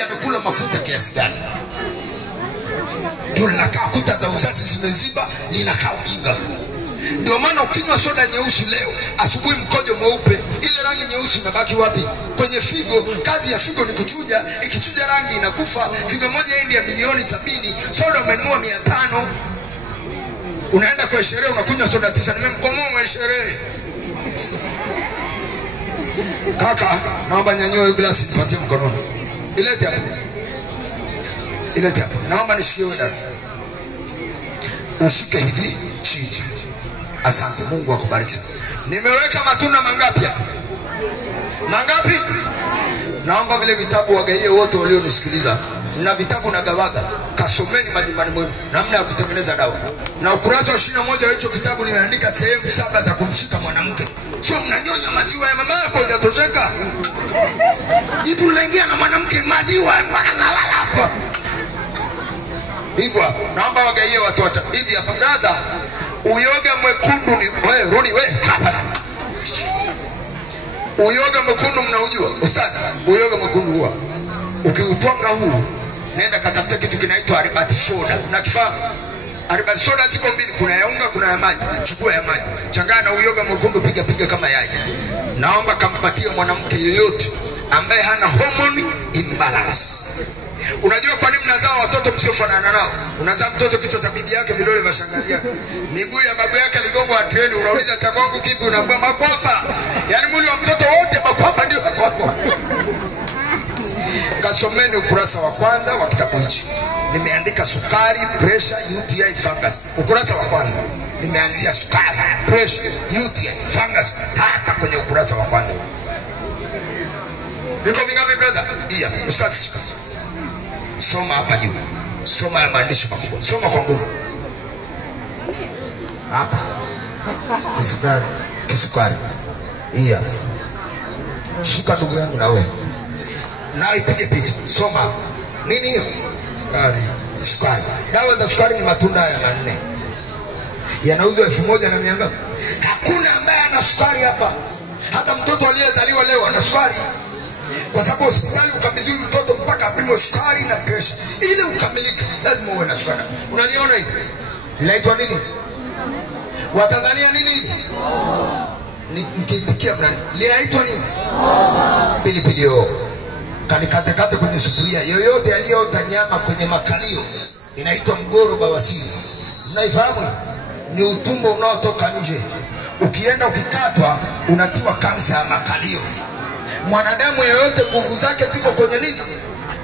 uzazi amekula mafuta kiasi gani. Ndio linakaa kuta za uzazi zimeziba, linakaa ujinga. Ndio maana ukinywa soda nyeusi leo, asubuhi mkojo mweupe, ile rangi nyeusi inabaki wapi? Kwenye figo. Kazi ya figo ni kuchuja, ikichuja rangi inakufa. Figo moja endi ya milioni 70, soda umenunua 500. Unaenda kwa sherehe unakunywa soda 9, nimemkomoa mwa sherehe. Kaka, naomba nyanyue glasi nipatie mkononi. Ilete hapo. Ilete hapo. Naomba nishikie wewe dada. Nashika hivi chini. Asante, Mungu akubariki. Nimeweka matunda mangapi hapa? Mangapi? Naomba vile vitabu wagaie wote walionisikiliza. Na vitabu na gawaga, kasomeni majumbani mwenu namna ya kutengeneza dawa. Na ukurasa wa 21 wa hicho kitabu nimeandika sehemu 7 za kumshika mwanamke. Sio mnanyonya maziwa ya mama yako inatosheka. Jitu unaingia na mwanamke maziwa analala hapo. Hivyo naomba wagaie watu wacha. Hivi hapa brother, uyoga mwekundu ni wewe, rudi wewe hapa. Uyoga mwekundu mnaujua? Ustaz, uyoga mwekundu huwa ukiutwanga huu, nenda katafuta kitu kinaitwa aribati soda. Unakifahamu? Aribati soda ziko mbili, kuna ya unga, kuna ya maji. Chukua ya maji, changanya na uyoga mwekundu, piga kama yai. Naomba kampatie mwanamke yoyote ambaye hana hormone imbalance. Unajua kwa nini mnazaa watoto msiofanana nao? Unazaa mtoto kichwa cha bibi yake, vidole vya shangazi yake, miguu ya babu yake ligongwa treni, unauliza cha kwangu kipi? Unaambia makwapa. Yaani mwili wa mtoto wote makwapa, ndio makwapa. Kasomeni ukurasa wa kwanza wa kitabu hichi. Nimeandika sukari, pressure, UTI, fungus. Ukurasa wa kwanza nimeanzia sukari, pressure, UTI, fungus hapa kwenye ukurasa wa kwanza. Viko vingapi brother? Iya, ustaz. Soma hapa juu. Soma ya maandishi makubwa. Soma kwa nguvu. Hapa. Kisukari. Iya. Shika ndugu yangu na wewe. Na ipige picha. Soma. Nini hiyo? Sukari. Dawa za sukari ni matunda haya manne. Yanauzwa 1,100. Hakuna ambaye ana sukari hapa. Hata mtoto aliyezaliwa leo ana sukari. Kwa sababu hospitali ukabidhi mtoto mpaka apimwe sukari na pressure. Ili ukamilike lazima uwe na sukari. Unaliona hili? Linaitwa nini? Watanzania nini? Nikiitikia mnani. Linaitwa nini? Pilipili hoho. Kalikate kwenye sufuria. Yoyote aliyoota nyama kwenye makalio inaitwa mgoro bawasiri. Mnaifahamu? Ni utumbo unaotoka nje. Ukienda ukikatwa unatiwa kansa ya makalio. Mwanadamu yeyote nguvu zake ziko kwenye nini?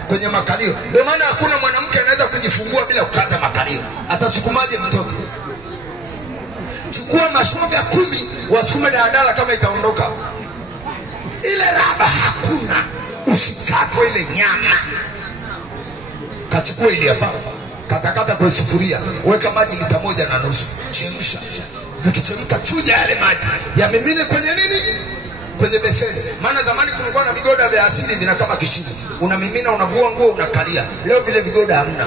Kwenye makalio. Ndio maana hakuna mwanamke anaweza kujifungua bila kukaza makalio. Atasukumaje mtoto? Chukua mashoga 10 wasukume daladala kama itaondoka. Ile raba hakuna. Usikatwe ile nyama. Kachukua ile hapa. Katakata kwa sufuria. Weka maji lita 1.5. Chemsha. Vikichemka chuja yale maji. Yamimine kwenye nini? Kwenye beseni. Maana zamani kulikuwa na vigoda vya asili vina kama kishimo. Unamimina, unavua nguo, unakalia. Leo vile vigoda hamna.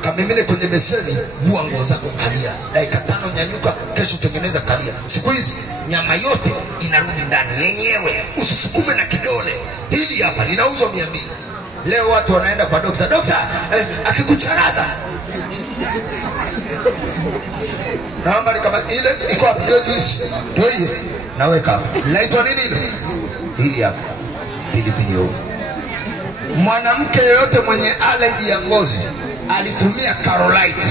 Kamimine kwenye beseni, vua nguo zako, kalia. Dakika 5 nyanyuka, kesho tengeneza kalia. Siku hizi nyama yote inarudi ndani yenyewe. Usisukume na kidole. Hili hapa linauzwa 200. Leo watu wanaenda kwa dokta. Dokta, akikucharaza. Naomba kama ile iko hapo hiyo juice. Ndio hiyo. Naweka. Linaitwa nini hilo? Hili hapa. Pilipili hoho. Mwanamke yeyote mwenye allergy ya ngozi alitumia Carolite,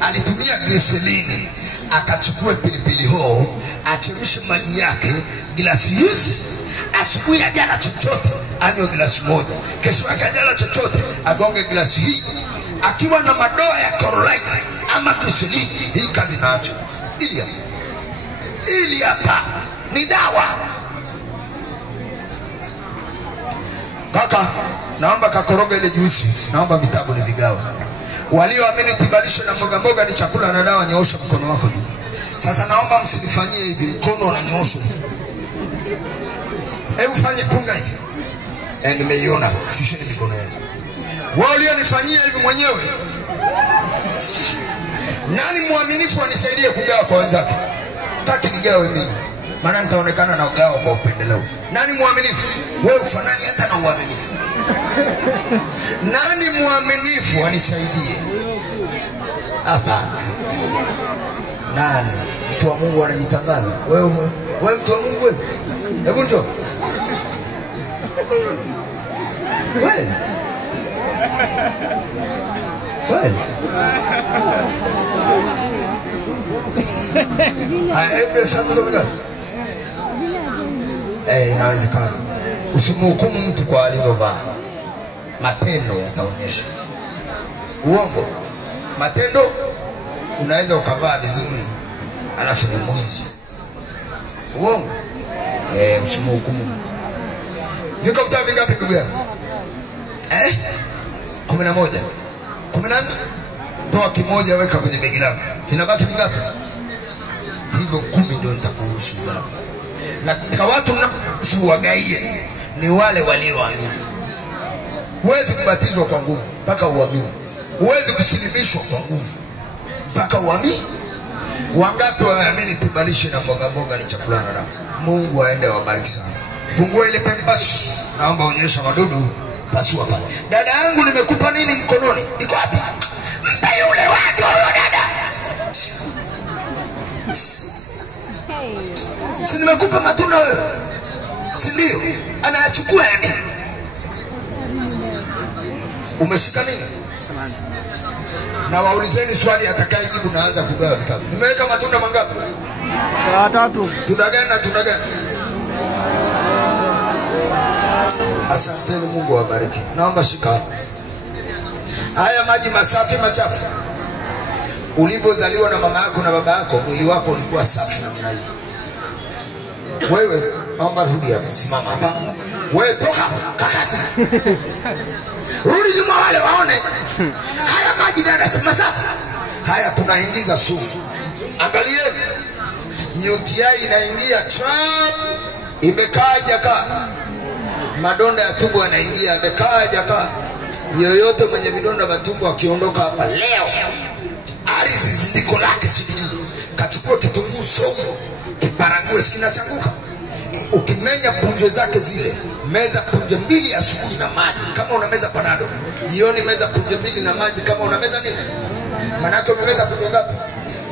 alitumia glycerin, akachukua pilipili hoho, achemshe maji yake glasi hizi, asubuhi ajala chochote anywe glasi moja, kesho akajala chochote agonge glasi hii, akiwa na madoa ya Carolite ama glycerin, hii kazi naacho. Ili hapa ni dawa. Kaka, naomba kakoroga ile juisi. Naomba vitabu ni vigawa. Walioamini kibalisho na mboga mboga ni chakula na dawa, nyoosha mkono wako juu. Sasa naomba msinifanyie hivi, mkono unanyoosha. Hebu fanye punga hivi. Nimeiona. Shisheni mikono yenu. Wao ulionifanyia hivi mwenyewe. Nani muaminifu anisaidie kugawa kwa wenzake? Taki nigawe mimi. Maana nitaonekana na ugawa kwa upendeleo. Nani muaminifu? Wewe ufanani hata na uaminifu. Nani muaminifu anisaidie? Hapana. Nani? Mtu wa Mungu anajitangaza. Wewe mtu wa Mungu wewe. Hebu njoo. Wewe. Hebu sasa zoga. Inawezekana. Usimhukumu mtu kwa alivyovaa. Matendo yataonyesha. Uongo. Matendo unaweza ukavaa vizuri alafu ni mwizi. Uongo. Usimhukumu mtu. Viko vitabu vingapi ndugu yangu? 11. 14. Toa kimoja weka kwenye begi lako. Vinabaki vingapi? Hivyo 10 ndio nitakuruhusu baba. Na katika watu mnaosuwagaie ni wale walioamini. Huwezi kubatizwa kwa nguvu mpaka uamini. Huwezi kusilimishwa kwa nguvu mpaka uamini. Wangapi waamini tubalishe na mboga ni chakula na raha? Mungu aende wabariki sana. Fungua ile pembasi. Naomba onyesha madudu pasua pale. Dada yangu nimekupa nini mkononi? Iko wapi? Mpe yule watu huyo dada. Si nimekupa matunda wewe? Si ndio? Anayachukua yani. Umeshika nini? Na waulizeni swali atakayejibu naanza kugawa vitabu. Nimeweka matunda mangapi? 3. Tunda gani na tunda gani? Asanteni, Mungu awabariki. Naomba shika. Haya maji masafi machafu. Ulivyozaliwa na mama yako na baba yako, mwili wako ulikuwa safi namna hiyo. Wewe naomba rudi hapa, simama hapa. Wewe toka kakati. Rudi nyuma wale waone. Haya maji dada si masafi. Haya tunaingiza sumu. Angalieni. UTI inaingia trap. Imekaa jakaa. Madonda ya tumbo yanaingia imekaa jakaa. Yoyote mwenye vidonda vya tumbo akiondoka hapa leo, arizi zindiko lake sijui. Kachukua kitunguu saumu, kiparague kinachanguka. Ukimenya punje zake zile, meza punje 2 asubuhi na maji kama unameza panado. Jioni meza punje 2 na maji kama unameza nini? Maana yake umemeza punje ngapi?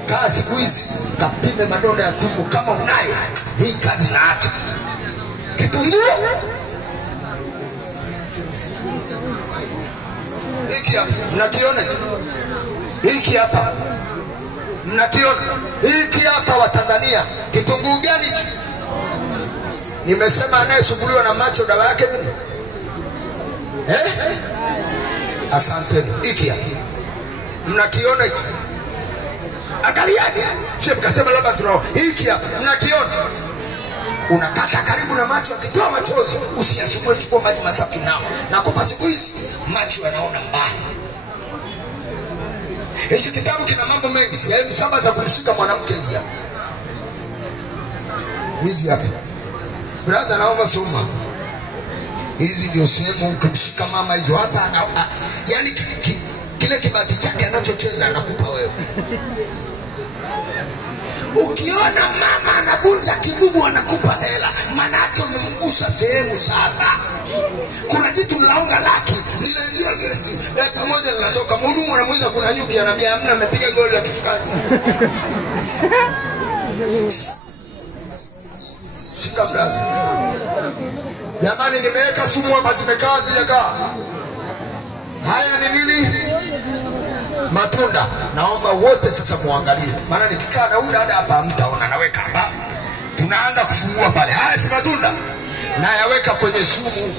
Kaa siku hizi kapime madonda ya tumbo kama unayo. Hii kazi na acha. Kitunguu hiki hapa mnakiona? Hiki hapa mnakiona? Hiki hapa wa Tanzania kitunguu gani hiki? Nimesema anayesumbuliwa na macho dawa yake nini? Asanteni. Hiki hapa mnakiona hiki? Angaliani. Sio mkasema labda tunao. Hiki hapa mnakiona? Unakata karibu na macho akitoa machozi, usiyasumbue, chukua maji masafi nao. Nakupa siku hizi macho yanaona mbali. Hichi kitabu kina mambo mengi, sehemu 7 za kumshika mwanamke hizi hapa. Hizi hapa. Brother naomba soma. Hizi ndio sehemu kumshika mama hizo hapa yani kile kibati chake anachocheza anakupa wewe. Ukiona mama anavunja kibubu anakupa hela, manake umemgusa sehemu 7. Kuna jitu launga laki linaingia gesti pamoja linatoka. Mhudumu anamuuliza kuna nyuki, anambia hamna, amepiga goli la kitukani. Shika braza. Jamani, nimeweka sumu hapa zimekaa zijakaa. Haya ni nini? Matunda. Naomba wote sasa muangalie. Maana nikikaa na unda hapa mtaona naweka hapa. Tunaanza kufungua pale. Haya si matunda. Na yaweka kwenye sumu.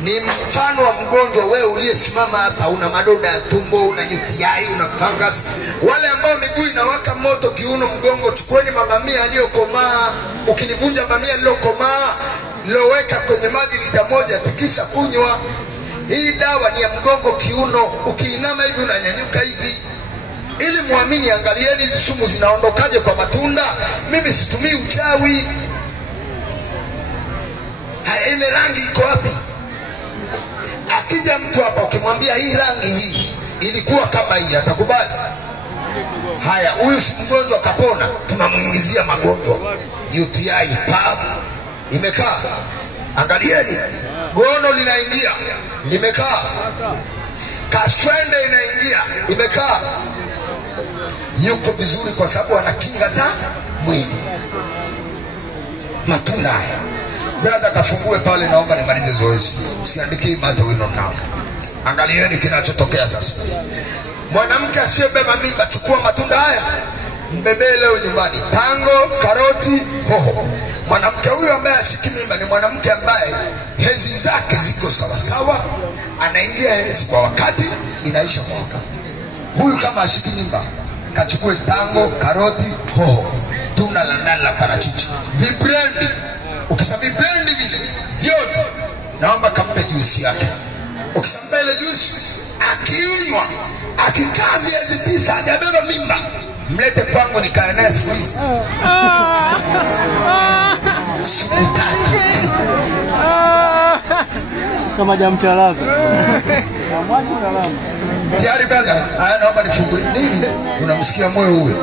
Ni mfano wa mgonjwa wewe uliyesimama hapa, una madonda ya tumbo, una UTI, una fungus. Wale ambao miguu inawaka moto, kiuno, mgongo, chukueni mamamia aliyokomaa. Ukinivunja mamia aliyokomaa, loweka kwenye maji lita 1, tikisa kunywa. Hii dawa ni ya mgongo, kiuno, ukiinama hivi unanyanyuka hivi. Ili muamini, angalieni hizi sumu zinaondokaje kwa matunda. Mimi situmii uchawi. Haya, ile rangi iko wapi? Akija mtu hapa ukimwambia hii rangi hii ilikuwa kama hii, atakubali? Haya, huyu mgonjwa kapona, tunamuingizia magonjwa. UTI pap imekaa. Angalieni, gono linaingia. imekaa. Kaswende inaingia, imekaa. Yuko vizuri kwa sababu ana kinga za mwili. Matunda haya. Brother kafungue pale, naomba nimalize zoezi. Usiandike matter we don't know. Angalieni kinachotokea sasa. Mwanamke asiyebeba mimba, chukua matunda haya. Mbebee leo nyumbani. Tango, karoti, hoho. Mwanamke huyu ambaye ashiki mimba ni mwanamke ambaye hezi zake ziko sawa sawa, anaingia hezi kwa wakati, inaisha kwa wakati. Huyu kama ashiki mimba, kachukue tango, karoti, hoho, tunda la ndani la parachichi, vibrendi. Ukisha vibrendi vile vyote, naomba kampe juisi yake. Ukishampa ile juisi, akinywa, akikaa miezi 9 hajabeba mimba, mlete kwangu nikae naye siku hizi. Kama jamchalaza. Mwaji salama. Tayari brother, haya naomba nifungue. Nini? Unamsikia moyo uwe.